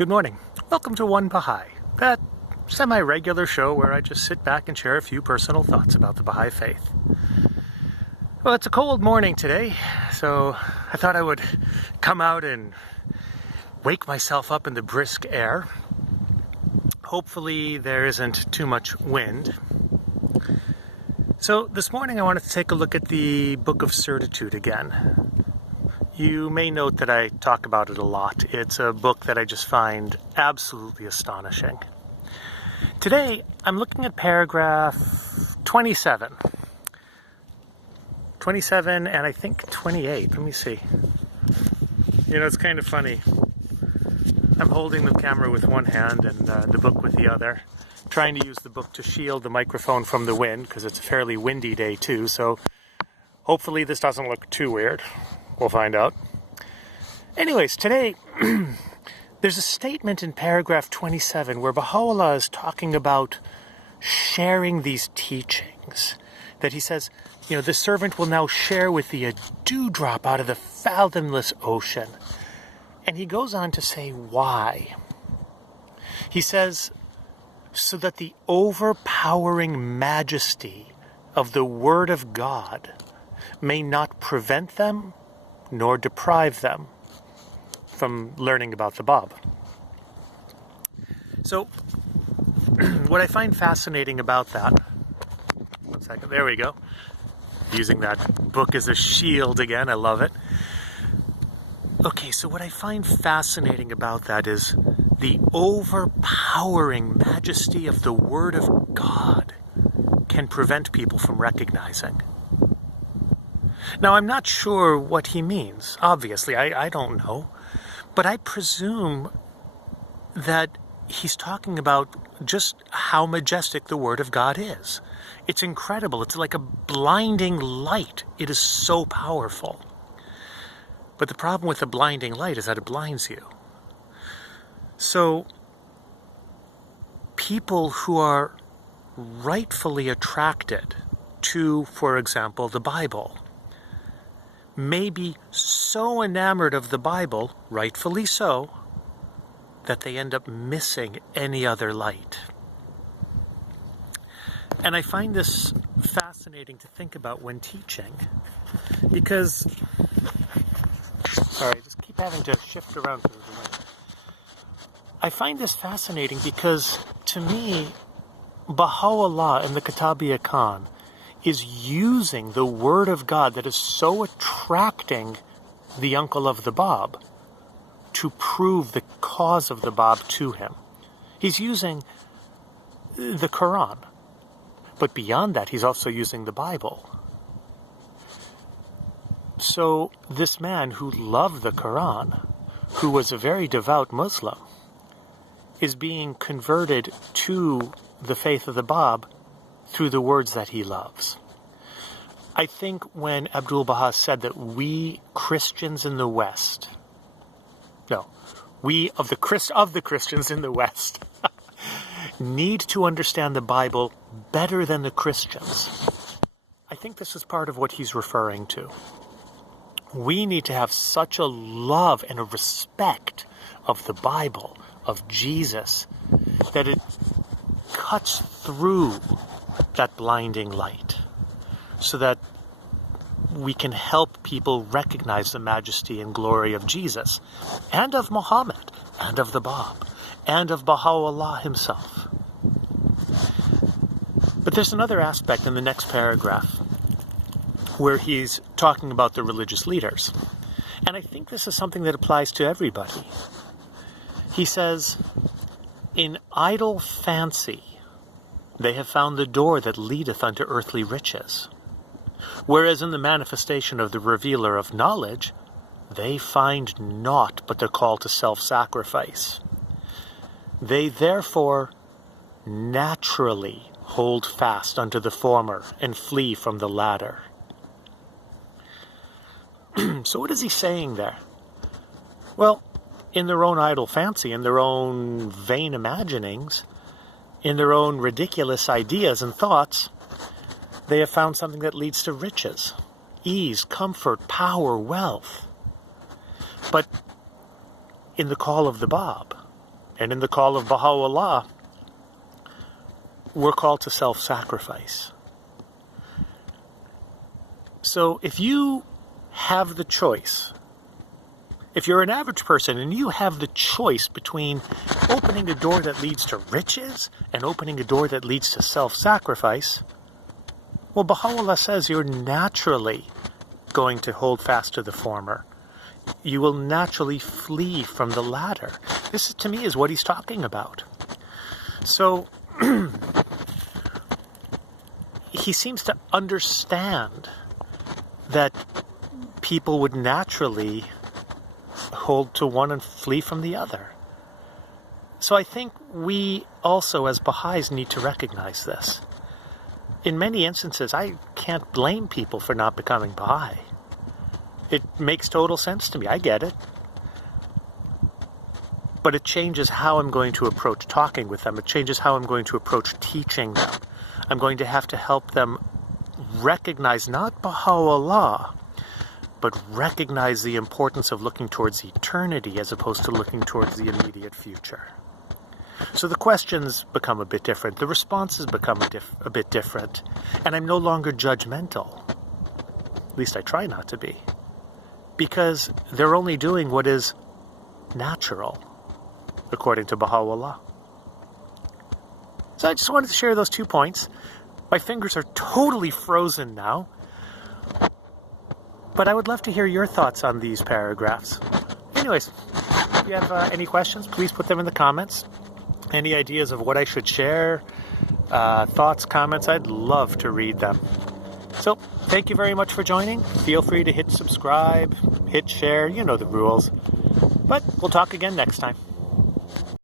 Good morning. Welcome to One Baha'i, that semi-regular show where I just sit back and share a few personal thoughts about the Baha'i faith. Well, it's a cold morning today, so I thought I would come out and wake myself up in the brisk air. Hopefully there isn't too much wind. So this morning I wanted to take a look at the Book of Certitude again. You may note that I talk about it a lot. It's a book that I just find absolutely astonishing. Today, I'm looking at paragraph 27. 27 and I think 28. Let me see. You know, it's kind of funny. I'm holding the camera with one hand and the book with the other. Trying to use the book to shield the microphone from the wind because it's a fairly windy day too. So hopefully this doesn't look too weird. We'll find out. Anyways, today, there's a statement in paragraph 27 where Baha'u'llah is talking about sharing these teachings. That he says, you know, the servant will now share with thee a dewdrop out of the fathomless ocean. And he goes on to say why. He says, so that the overpowering majesty of the Word of God may not prevent them nor deprive them from learning about the Bab. So, what I find fascinating about that, one second, there we go, using that book as a shield again, I love it. Okay, so what I find fascinating about that is the overpowering majesty of the Word of God can prevent people from recognizing. Now, I'm not sure what he means. Obviously, I don't know. But I presume that he's talking about just how majestic the Word of God is. It's incredible. It's like a blinding light. It is so powerful. But the problem with the blinding light is that it blinds you. So, people who are rightfully attracted to, for example, the Bible, may be so enamored of the Bible, rightfully so, that they end up missing any other light. And I find this fascinating to think about when teaching, because, sorry, I just keep having to shift around through the wind. I find this fascinating because, to me, Baha'u'llah in the Kitab-i-Iqan is using the Word of God that is so attracting the uncle of the Bab to prove the cause of the Bab to him. He's using the Quran, but beyond that, he's also using the Bible. So this man who loved the Quran, who was a very devout Muslim, is being converted to the faith of the Bab through the words that he loves. I think when Abdul-Baha said that we Christians in the West, we of the Christians in the West need to understand the Bible better than the Christians, I think this is part of what he's referring to. We need to have such a love and a respect of the Bible, of Jesus, that it cuts through that blinding light, so that we can help people recognize the majesty and glory of Jesus, and of Muhammad, and of the Bab, and of Baha'u'llah himself. But there's another aspect in the next paragraph where he's talking about the religious leaders. And I think this is something that applies to everybody. He says, in idle fancy, they have found the door that leadeth unto earthly riches. Whereas in the manifestation of the revealer of knowledge, they find naught but the call to self-sacrifice. They therefore naturally hold fast unto the former and flee from the latter. So what is he saying there? Well, in their own idle fancy, in their own vain imaginings, in their own ridiculous ideas and thoughts, they have found something that leads to riches, ease, comfort, power, wealth. But in the call of the Bab, And in the call of Baha'u'llah, we're called to self-sacrifice. So if you have the choice, if you're an average person and you have the choice between opening a door that leads to riches and opening a door that leads to self-sacrifice, well, Baha'u'llah says you're naturally going to hold fast to the former. You will naturally flee from the latter. This, to me, is what he's talking about. So, he seems to understand that people would naturally hold to one and flee from the other. So I think we also, as Baha'is, need to recognize this. In many instances, I can't blame people for not becoming Baha'i. It makes total sense to me. I get it. But it changes how I'm going to approach talking with them. It changes how I'm going to approach teaching them. I'm going to have to help them recognize not Baha'u'llah, but recognize the importance of looking towards eternity as opposed to looking towards the immediate future. So the questions become a bit different. The responses become a bit different. And I'm no longer judgmental. At least I try not to be. Because they're only doing what is natural, according to Baha'u'llah. So I just wanted to share those 2 points. My fingers are totally frozen now. But I would love to hear your thoughts on these paragraphs. Anyways, if you have any questions, please put them in the comments. Any ideas of what I should share, thoughts, comments, I'd love to read them. So, thank you very much for joining. Feel free to hit subscribe, hit share, you know the rules. But we'll talk again next time.